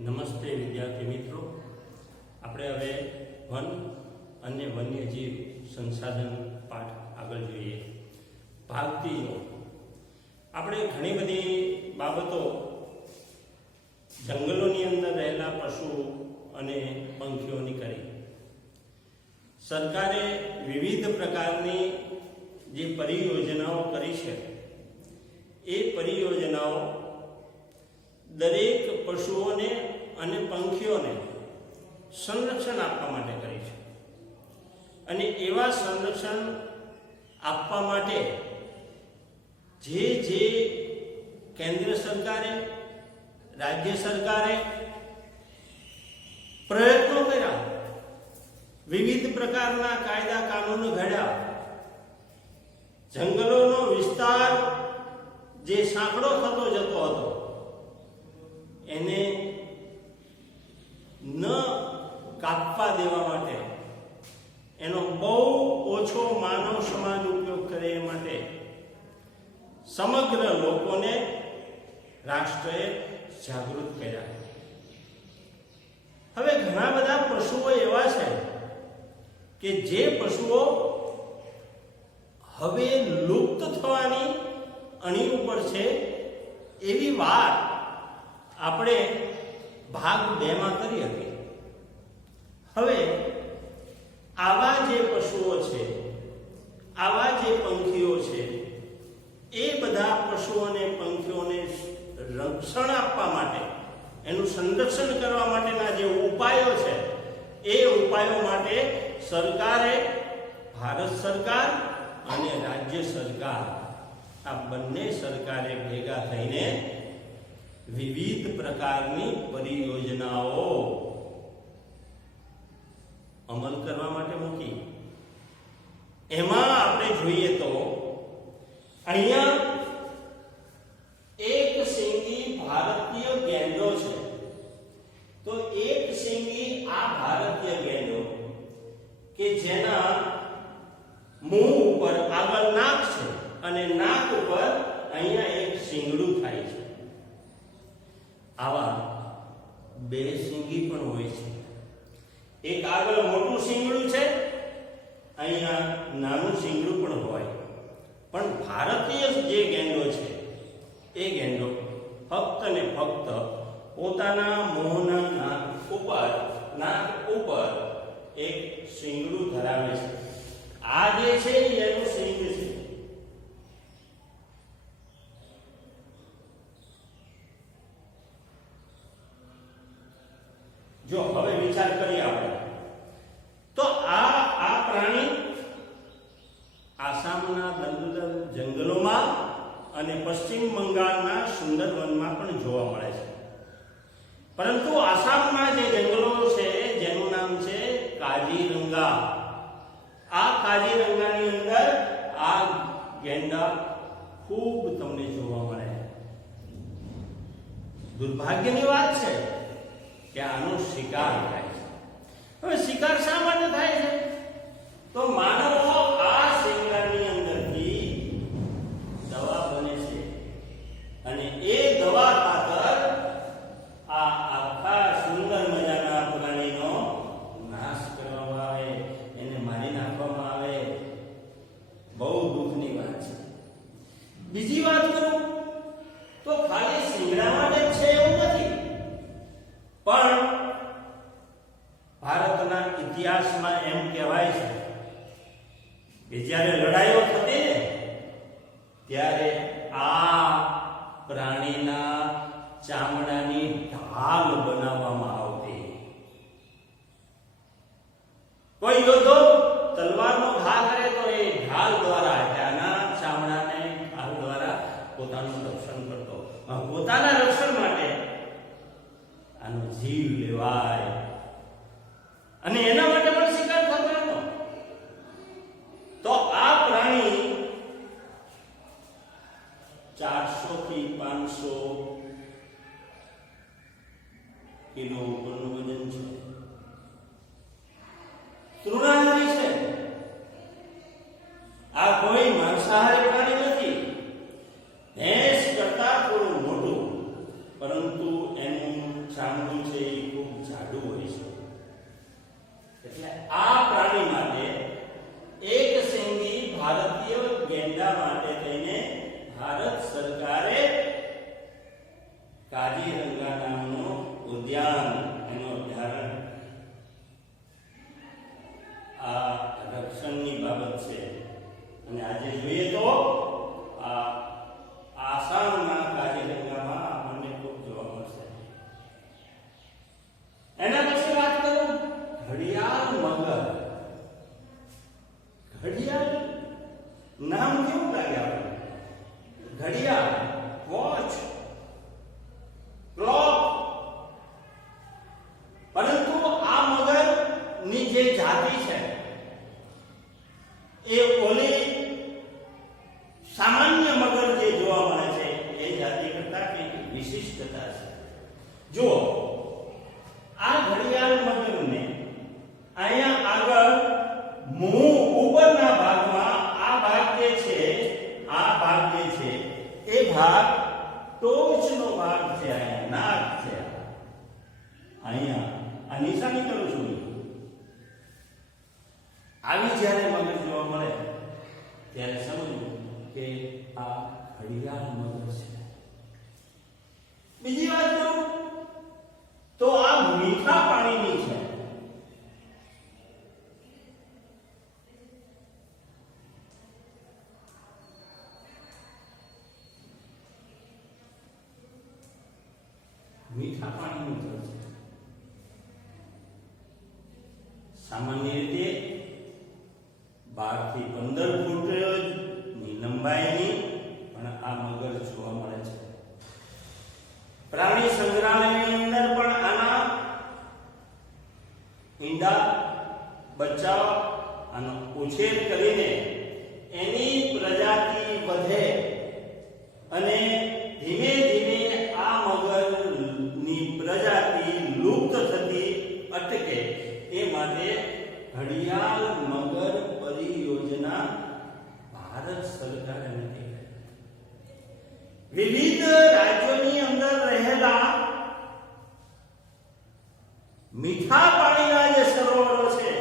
નમસ્તે વિદ્યાર્થી મિત્રો, આપણે હવે વન અને વન્યજીવ સંસાધન પાઠ આગળ જોઈએ. ભાગ 3. આપણે ઘણી બધી બાબતો જંગલોની અંદર રહેલા પશુ અને પંખીઓની કરી. સરકારે વિવિધ પ્રકારની જે પરિયોજનાઓ કરી છે એ પરિયોજનાઓ દરેક પશુઓને અને પંખીઓને સંરક્ષણ આપવા માટે કરી છે. અને એવા સંરક્ષણ આપવા માટે જે કેન્દ્ર સરકારે, રાજ્ય સરકારે પ્રયત્નો કર્યા, વિવિધ પ્રકારના કાયદા કાનૂન ઘડ્યા, જંગલોનો વિસ્તાર જે સાંકડો થતો જતો હતો એને ન કાપવા દેવા માટે, એનો બહુ ઓછો માનવ સમાજ ઉપયોગ કરે એ માટે સમગ્ર લોકોને રાષ્ટ્રએ જાગૃત કર્યા. હવે ઘણા બધા પશુઓ એવા છે કે જે પશુઓ હવે લુપ્ત થવાની અણી ઉપર છે. એવી વાત આપણે ભાગ 2 માં કરી હતી. હવે આવા જે પશુઓ છે, આવા જે પંખીઓ છે, એ બધા પશુઓ અને પંખીઓને રક્ષણ આપવા માટે, એનું સંરક્ષણ કરવા માટેના જે ઉપાયો છે એ ઉપાયો માટે સરકારે, ભારત સરકાર અને રાજ્ય સરકાર, આ બંને સરકારે ભેગા થઈને વિવિધ પ્રકારની પરિયોજનાઓ અમલ કરવા માટે મૂકી. એમાં આપણે જોઈએ તો અહીંયા એક શીંગી ભારતીય ગેંડો છે. તો એક શીંગી આ ભારતીય ગેંડો કે જેના મોં ઉપર આગળ નાક છે અને નાક ઉપર અહીંયા એક શીંગડું થાય છે. આવા 2 શીંગી પણ હોય છે. એક આગળ મોટું શીંગડું છે, અહીંયા નાનું શીંગડું પણ હોય. પણ ભારતીય જે ગેંડો છે એ ગેંડો ફક્ત ને ફક્ત પોતાના મોંના નાક ઉપર એક શીંગડું ધરાવે છે. આ જે છે એનું શીંગ છે. જો હવે વિચાર કરીએ આપણે તો આ પ્રાણી આસામના દલદલ જંગલોમાં અને પશ્ચિમ બંગાળના સુંદરવનમાં પણ જોવા મળે છે. પરંતુ આસામના જે જંગલો છે જેનું નામ છે કાજીરંગા, આ કાજીરંગાની અંદર આ ગેંડા ખૂબ તમને જોવા મળે. દુર્ભાગ્યની વાત છે કે આનો શિકાર થાય છે. હવે શિકાર શા માટે થાય છે? તો માનવો આ શિંગડાની અંદરથી દવા બને છે અને એ દવા ખાતર આ આખા સુંદર મજાના પ્રાણીનો નાશ કરવામાં આવે, એને મારી નાખવામાં આવે. બહુ દુઃખની વાત છે. બીજી વાત કરું તો ખાલી શિંગડા માટે જ છે એવું નથી, પણ ભારતના ઇતિહાસમાં એમ કહેવાય છે કે જ્યારે લડાઈઓ થતી ને ત્યારે આ પ્રાણીના ચામડાની ઢાલ બનાવવામાં આવતી. કોઈ યોદ્ધો તલવારનો ઘા કરે તો એ ઢાલ દ્વારા, ત્યાંના ચામડાને ઢાલ દ્વારા પોતાનું રક્ષણ કરતો. પોતાના રક્ષણ માટે આનો જીવ લેવાય અને એના માટે પણ શિકાર થતો હતો. તો આ પ્રાણી 400 થી 500 કિલો ઉપરનું વજન છે. તૃણાહારી છે. આ કોઈ માંસાહારી પ્રાણી નથી. ભેંસ કરતા થોડું મોટું, પરંતુ એનું ચામડું છે અને આજે જોઈએ તો આ આસામના કાજીરંગામાં આપણને ખૂબ જોવા મળશે. એના પછી વાત કરું ઘડિયાળ મગર. ઘડિયાળ નામ કેવું લાગે આપણે? ઘડિયાળ, વોચ, ક્લોક. પરંતુ આ મગરની જે જાતિ છે એ ઓલી સામાન્ય મગર જે જોવા મળે છે એ જાતિ કરતા કંઈક વિશિષ્ટતા છે. જુઓ, આ ઘડિયાળ મગરને અહીંયા આગળ મોં ઉપરના ભાગમાં આ ભાગ જે છે એ ભાગ ટોચનો ભાગ છે. અહીંયા નાક છે. અહીંયા આ નિશાની કરું છું. આવી જ્યારે મગર જોવા મળે ત્યારે સમજવું કે આ ઘડિયાળ મગર છે. બીજી વાત કરું તો આ મીઠા પાણીની છે. મીઠા પાણીનું જળ છે. સામાન્ય રીતે 12 થી 15 ફૂટની લંબાઈની પણ આ મગર જોવા મળે છે. પ્રાણી સંગ્રહાલયની અંદર પણ આના ઈંડા, બચ્ચાઓ આનો ઉછેર કરીને એની પ્રજાતિ વધે અને ધીમે ધીમે આ મગરની પ્રજાતિ લુપ્ત થતી અટકે એ માટે ઘડિયાળ મગર પરિયોજના ભારત સરકારે નક્કી કરી. વિવિધ રાજ્યોની અંદર રહેલા મીઠા પાણીના જે સરોવરો છે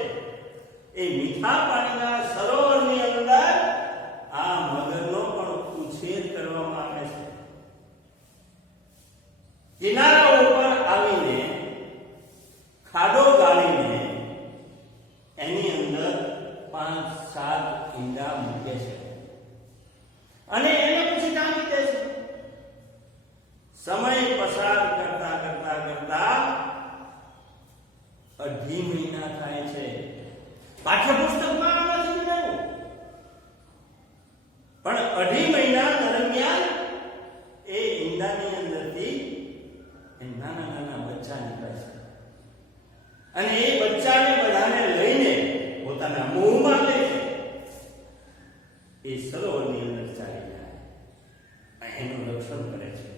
એ મીઠા પાણીના સરોવરની અંદર આ મગરનો પણ ઉછેર કરવામાં આવે છે. કિનારા ઉપર આવીને ખાડો ગાળીને એની અંદર 5-7 ઈંડા મૂકે છે અને એને પછી ઢાંકી દે છે. સમય પસાર કરતા કરતા કરતા 2.5 મહિના થાય છે. પાઠ્યપુસ્તકમાં નથી બનાવ્યું પણ 2.5 મહિના દરમિયાન એ ઈંડાની અંદરથી નાના નાના બચ્ચા નીકળે છે અને એ બચ્ચાને બધાને લઈને પોતાના મોંમાં લે છે. એ સરોવરની અંદર ચાલી જાય, એનું રક્ષણ કરે છે.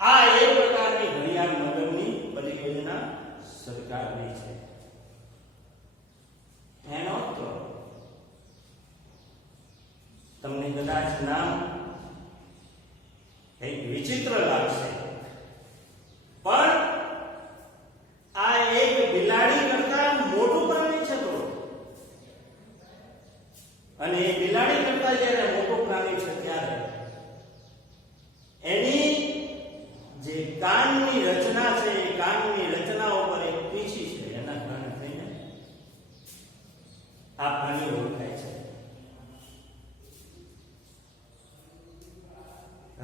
આ એક પ્રકારની ઘડિયાળ મગરની પરિયોજના સરકારની છે. એનો તો તમને કદાચ નામ કંઈક વિચિત્ર લાગશે પણ આ એક બિલાડી કરતા મોટું પ્રાણી છે થોડું. અને એ બિલાડી કરતા જ્યારે મોટું પ્રાણી છે ત્યારે એની જે કાનની રચના છે એ કાનની રચના ઉપર એક પીંછી છે. એના કારણે થઈને આ પ્રાણી ઓળખાય છે.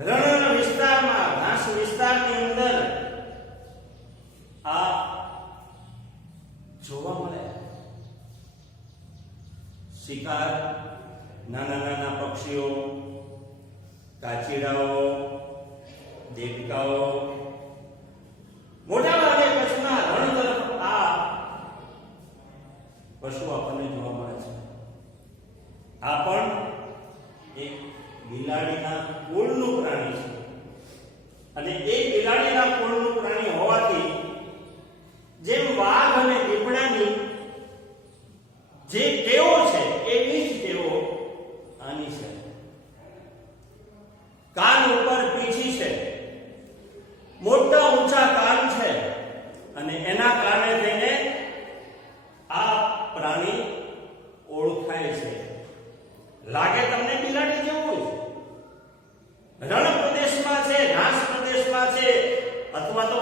રણ વિસ્તારમાં, ઘાસ વિસ્તારની અંદર આ જોવા મળે. શિકાર, નાના નાના પક્ષીઓ, કાચીડાઓ, દેડકાઓ મોટા ભાગે કચ્છના રણ તરફ આ પશુ આપણને જોવા મળે છે. આ પણ એક બિલાડીના કુળનું પ્રાણી છે અને એ બિલાડીના કુળનું પ્રાણી હોવાથી જેમ વાઘ અને દીપડાની જે ટેવો છે એવી જ ટેવો આની છે. કાન ઉપર પીંછી છે, મોટા ઊંચા કાન છે અને એના કારણે થઈને આ પ્રાણી ઓળખાય છે. લાગે તમને બિલાડી જેવું જ. રણ પ્રદેશમાં છે, ઘાસ પ્રદેશમાં છે અથવા તો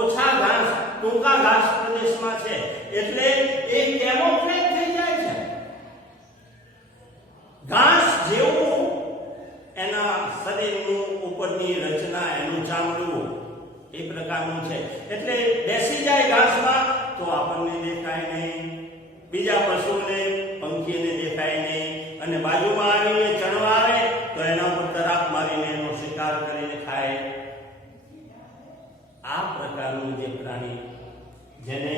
ઓછા ઘાસ, ટૂંકા ઘાસ પ્રદેશમાં છે એટલે એ કેમોફ્લેજ થઈ જાય છે. બીજા પશુઓને પંખીને દેખાય નહીં, અને બાજુમાં આવીને ચણવા આવે તો એના ઉપર તરાપ મારીને એનો શિકાર કરીને ખાય. આ પ્રકારનું જે પ્રાણી, જેને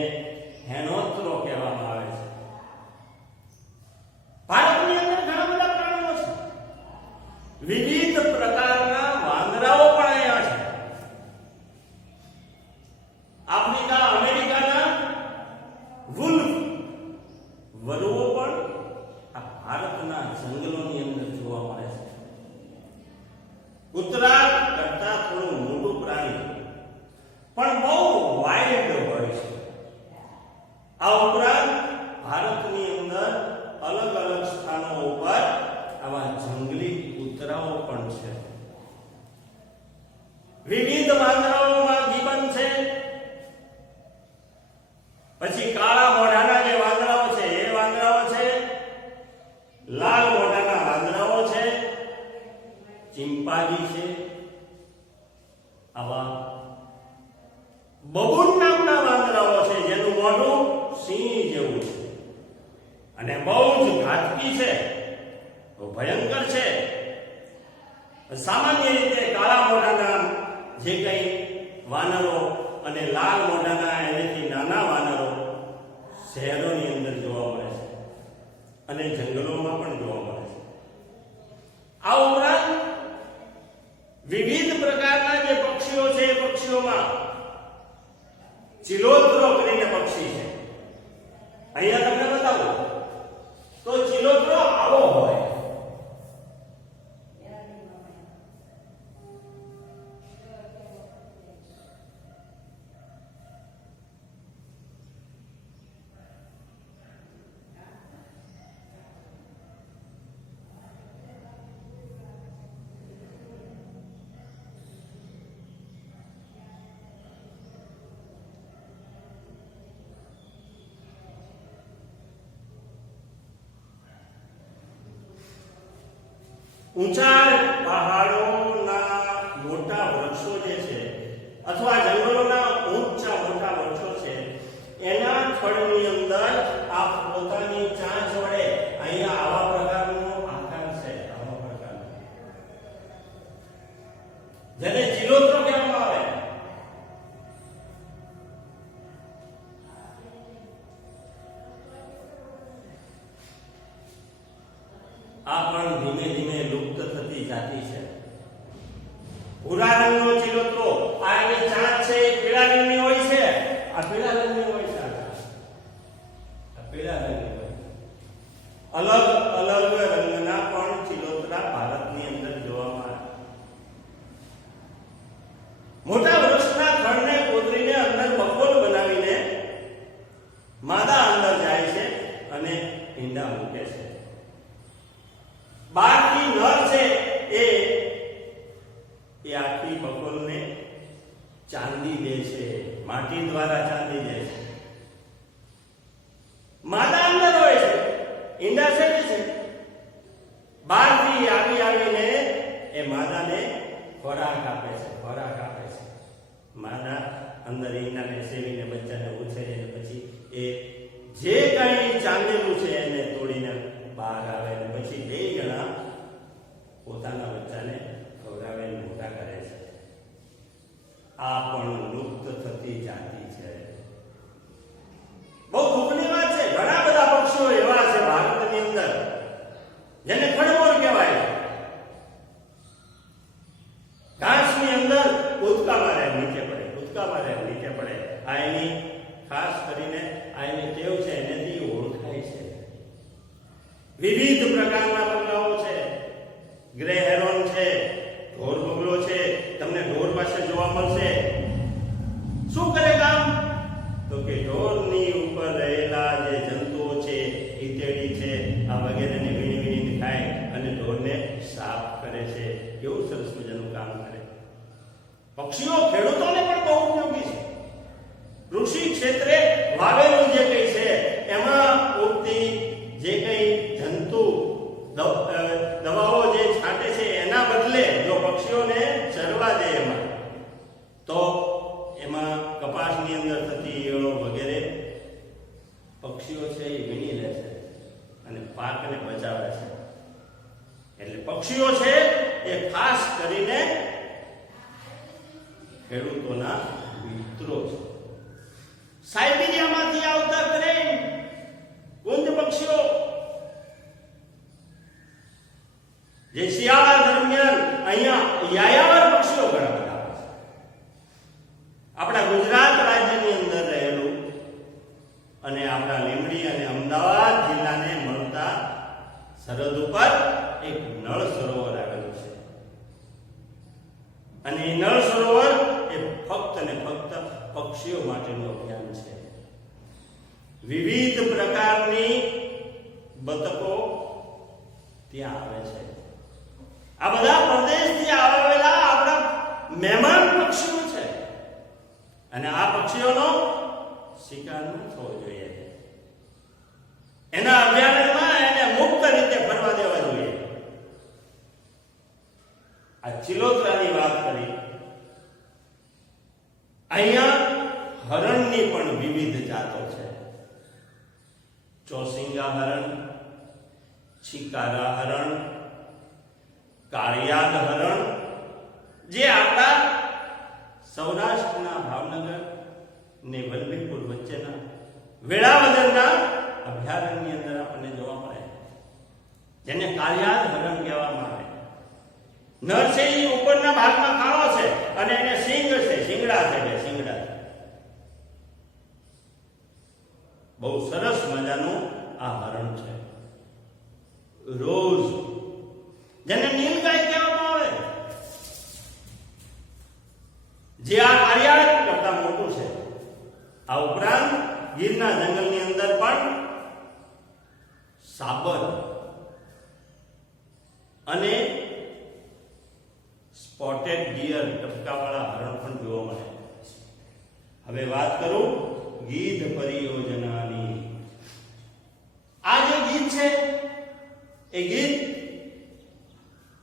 હેનોત્રો કહેવામાં આવે છે. ભારતની અંદર ઘણા બધા પ્રાણીઓ છે. વિવિધ પ્રકારના વાંદરાઓ પણ અહીંયા છે. આફ્રિકા, અમેરિકાના વુલ્ફ, વરુઓ પણ આ ભારતના જંગલોની અંદર જોવા મળે છે. કૂતરા કરતા થોડું મોટું પ્રાણી પણ બહુ વાઇલ્ડ હોય છે. આ ઉપરાંત ભારતની અંદર અલગ અલગ સ્થાનો ઉપર આવા જંગલી કૂતરાઓ પણ છે. વિવિધ વાંદરાઓમાં ગિબન છે. પછી કાળા મોઢાના જે વાંદરાઓ છે એ વાંદરાઓ છે. લાલ મોઢાના વાંદરાઓ છે. ચિંપાંજી છે. આવા બબૂન નામના વાંદરાઓ છે, જેનું મોઢું સિંહ જેવું છે અને બહુ જ ઘાતકી છે, ભયંકર છે. સામાન્ય રીતે કાળા મોઢાના જે કંઈ વાનરો અને લાલ મોઢાના એનાથી નાના વાનરો શહેરોની અંદર જોવા મળે છે અને જંગલોમાં પણ જોવા મળે છે. આ ઉપરાંત વિવિધ પ્રકારના જે પક્ષીઓ છે એ પક્ષીઓમાં ચિલોત્રો કરીને પક્ષી છે. અહીંયા તમને બતાવું તો ચિલોત્રો આવો હોય. ઊંચા પહાડોના મોટા વૃક્ષો જે છે અથવા જંગલોના ઊંચા મોટા વૃક્ષો છે એના થડની અંદર આ પોતાની ચાંચ વડે અહીંયા આવા પ્રકારનો આકાર છે, આવા પ્રકારનો, જેને ચિલોત્રો કહેવામાં આવે. આ પણ ધીમે ધીમે લુપ્ત થતી જાતિ છે. ભૂરા રંગનો ચિલોત્રો, આ એની ચાંચ છે એ પીળા રંગની હોય છે. આ પીળા રંગની હોય છે. આ પીળા રંગની હોય. અલગ અલગ રંગના પણ ચિલોત્રા ભારતની અંદર જોવામાં આવે. મોટા વૃક્ષના થડને કોતરીને અંદર બખોલ બનાવીને માદા અંદર જાય છે અને ઈંડા મૂકે છે. બારથી નર છે એ આખી બકોલને ચાંદી દે છે, માટી દ્વારા ચાંદી દે છે. માદા અંદર હોય છે, ઈંડા છે બહારથી આવીને એ માદાને ખોરાક આપે છે, ખોરાક આપે છે. માદા અંદર ઈંડાને સેવીને બચ્ચાને ઉછેરીને પછી એ જે કંઈ ચાંદેલું છે એને તોડીને બહાર આવે અને પછી બે જણા પોતાના બચ્ચાને ખવડાવે મોટા કરે છે. આ પણ લુપ્ત થતી જાતિ છે. બહુ દુઃખની વાત છે. ઘણા બધા પક્ષીઓ એવા છે ભારતની અંદર જેને ખડમોર કહેવાય. ઘાસની અંદર કૂદકા મારે નીચે પડે, કૂદકા મારે નીચે પડે. આ એની ખાસ કરીને આ એની ટેવ છે, એનાથી ઓળખાય છે. વિવિધ પ્રકારના બગલાઓ છે. ગ્રે હેરોન છે, ઢોર બગલો છે, તમને ઢોર પાસે જોવા મળશે. શું કરે કામ? તો કે ઢોરની ઉપર રહેલા જે જંતુઓ છે, ઈતેડી છે, આ વગેરેને વીણી ખાય અને ઢોરને સાફ કરે છે. કેવું સરસ મજાનું કામ કરે. પક્ષીઓ ખેડૂતોને પણ બહુ ઉપયોગી છે. કૃષિ ક્ષેત્રે વાવેલું જે કંઈ છે એમાં ઉગતી જે કંઈ જંતુ દવાઓ જે છાંટે છે એના બદલે જો પક્ષીઓને ચરવા દે એમાં, તો એમાં કપાસની અંદર થતી ઈયળો વગેરે પક્ષીઓ છે એ વીણી પક્ષીઓ છે એ ખાસ કરીને ખેડૂતોના મિત્રો છે. સાઇબિરિયામાંથી આવતા ક્રેન કુંજ પક્ષીઓ જે શિયાળા દરમિયાન અહીંયા યાયાવર પક્ષીઓ ઘણા બધા આવે છે. આપણા ગુજરાત રાજ્યની અંદર રહેલું અને આપણા લીંબડી અને અમદાવાદ જિલ્લાને મળતા સરહદ ઉપર એક નળ સરોવર આવેલું છે અને એ નળ સરોવર એ ફક્ત ને ફક્ત પક્ષીઓ માટેનું અભયારણ્ય છે. વિવિધ પ્રકારની બતકો ત્યાં આવે છે. આ બધા પ્રદેશથી આવેલા આપણા મહેમાન પક્ષીઓ છે અને આ પક્ષીઓનો શિકાર ન થવો જોઈએ. એના અભયારણ્યમાં એને મુક્ત રીતે ફરવા દેવા જોઈએ. આ ચિલોતરાની વાત કરી. અહીંયા હરણની પણ વિવિધ જાતો છે. ચોસિંગા હરણ, ચિકારા હરણ, કાળિયાદ હરણ, જે આપણા સૌરાષ્ટ્રના ભાવનગર ને વલભીપુર વચ્ચેના વેળાવદરના અભયારણ્યની અંદર આપણને જોવા મળે, જેને કાળિયાદ હરણ કહેવામાં આવે. નર છે એ ઉપરના ભાગમાં કાળો છે અને એને સિંગ છે, શિંગડા છે, બે શિંગડા છે. બહુ સરસ મજાનું આ હરણ છે. રોજ જેને નીલગાય કહેવામાં આવે, જે આ કાળિયાડ કરતા મોટું છે. આ ઉપરાંત ગીરના જંગલની અંદર પણ સાબર અને સ્પોટેડ ડિયર ટપકાવાળા હરણ પણ જોવા મળે. હવે વાત કરું ગીધ પરિયોજનાની. આ જે ગીધ છે એ ગીધ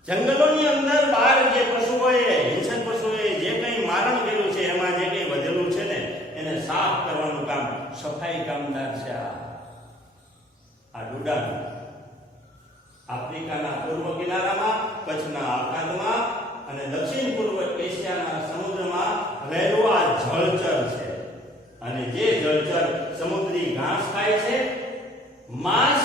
જંગલોની અંદર બહાર જે પશુઓએ, હિંસક પશુઓએ જે કંઈ મારણ કર્યું છે, એમાં જે કંઈ વધેલું છે ને એને સાફ કરવાનું કામ સફાઈ કામદાર છે. આ ડુડાન આફ્રિકાના પૂર્વ કિનારામાં, કચ્છના આખાતમાં અને દક્ષિણ પૂર્વ એશિયાના સમુદ્રમાં રહેલું આ જળચર છે. અને જે જળચર સમુદ્રી ઘાસ ખાય છે, માંસ